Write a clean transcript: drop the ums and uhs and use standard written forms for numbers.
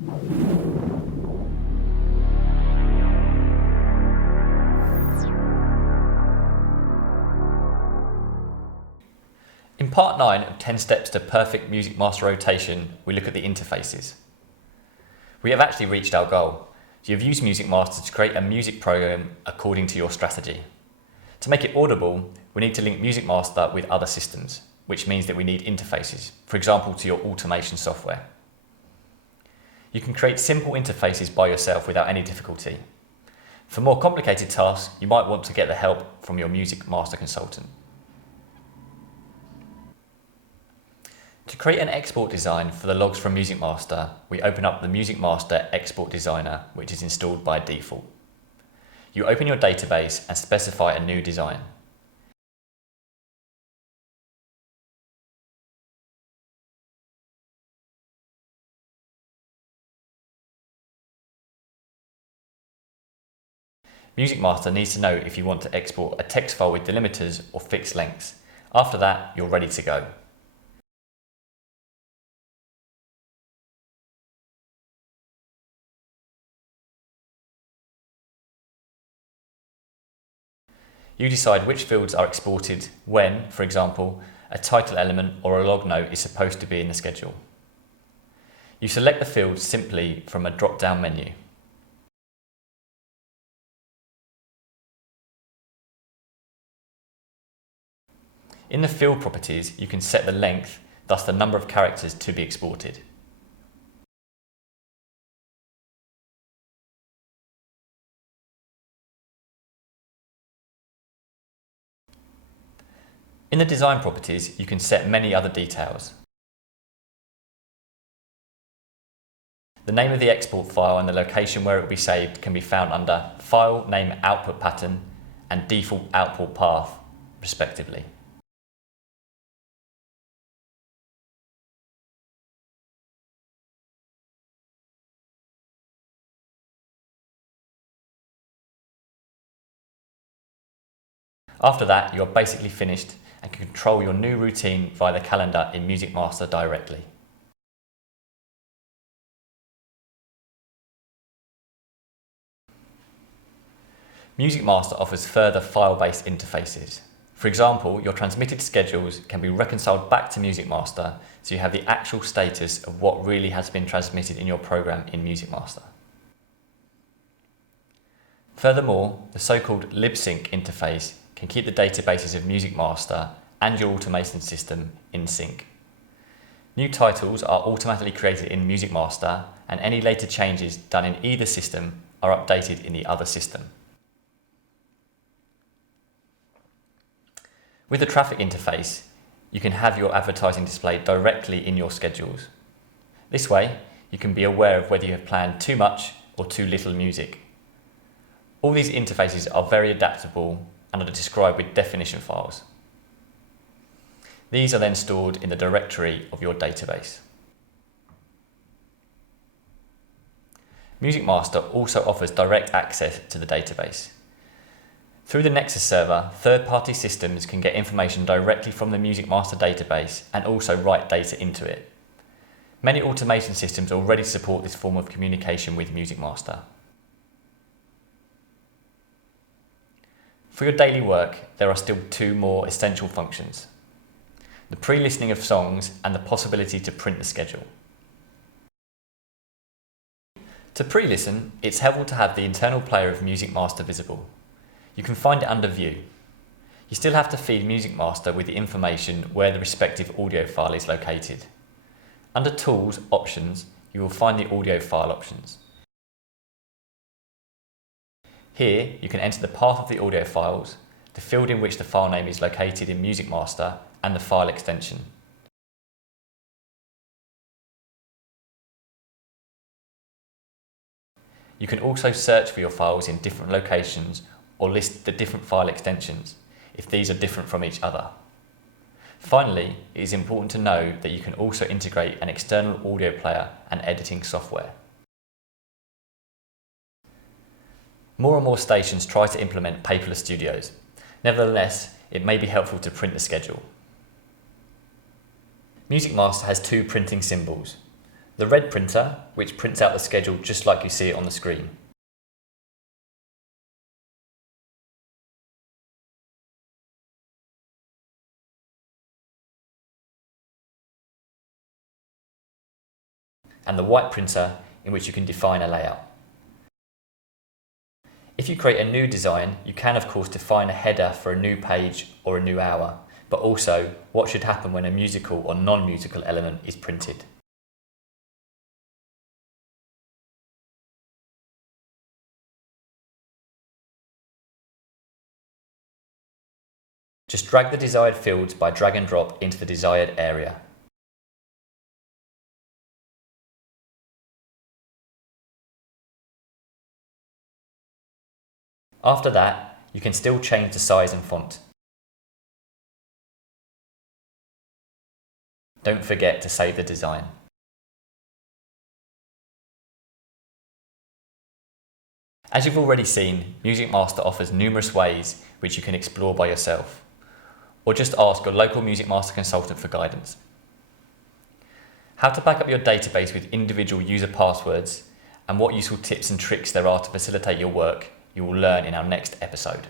In part 9 of 10 Steps to Perfect MusicMaster Rotation, we look at the interfaces. We have actually reached our goal. You have used MusicMaster to create a music program according to your strategy. To make it audible, we need to link MusicMaster with other systems, which means that we need interfaces, for example to your automation software. You can create simple interfaces by yourself without any difficulty. For more complicated tasks, you might want to get the help from your MusicMaster consultant. To create an export design for the logs from MusicMaster, we open up the MusicMaster Export Designer, which is installed by default. You open your database and specify a new design. MusicMaster needs to know if you want to export a text file with delimiters or fixed lengths. After that, you're ready to go. You decide which fields are exported when, for example, a title element or a log note is supposed to be in the schedule. You select the fields simply from a drop-down menu. In the field properties, you can set the length, thus the number of characters to be exported. In the design properties, you can set many other details. The name of the export file and the location where it will be saved can be found under File Name Output Pattern and Default Output Path, respectively. After that, you are basically finished and can control your new routine via the calendar in MusicMaster directly. MusicMaster offers further file-based interfaces. For example, your transmitted schedules can be reconciled back to MusicMaster so you have the actual status of what really has been transmitted in your program in MusicMaster. Furthermore, the so-called libsync interface can keep the databases of MusicMaster and your automation system in sync. New titles are automatically created in MusicMaster, and any later changes done in either system are updated in the other system. With the traffic interface, you can have your advertising displayed directly in your schedules. This way, you can be aware of whether you have planned too much or too little music. All these interfaces are very adaptable and are described with definition files. These are then stored in the directory of your database. MusicMaster also offers direct access to the database. Through the Nexus server, third-party systems can get information directly from the MusicMaster database and also write data into it. Many automation systems already support this form of communication with MusicMaster. For your daily work, there are still two more essential functions: the pre-listening of songs and the possibility to print the schedule. To pre-listen, it's helpful to have the internal player of MusicMaster visible. You can find it under View. You still have to feed MusicMaster with the information where the respective audio file is located. Under Tools, Options, you will find the audio file options. Here, you can enter the path of the audio files, the field in which the file name is located in MusicMaster, and the file extension. You can also search for your files in different locations or list the different file extensions if these are different from each other. Finally, it is important to know that you can also integrate an external audio player and editing software. More and more stations try to implement paperless studios. Nevertheless, it may be helpful to print the schedule. MusicMaster has two printing symbols. The red printer, which prints out the schedule just like you see it on the screen. And the white printer, in which you can define a layout. If you create a new design, you can of course define a header for a new page or a new hour, but also what should happen when a musical or non-musical element is printed. Just drag the desired fields by drag and drop into the desired area. After that, you can still change the size and font. Don't forget to save the design. As you've already seen, MusicMaster offers numerous ways which you can explore by yourself, or just ask your local MusicMaster consultant for guidance. How to back up your database with individual user passwords, and what useful tips and tricks there are to facilitate your work, you will learn in our next episode.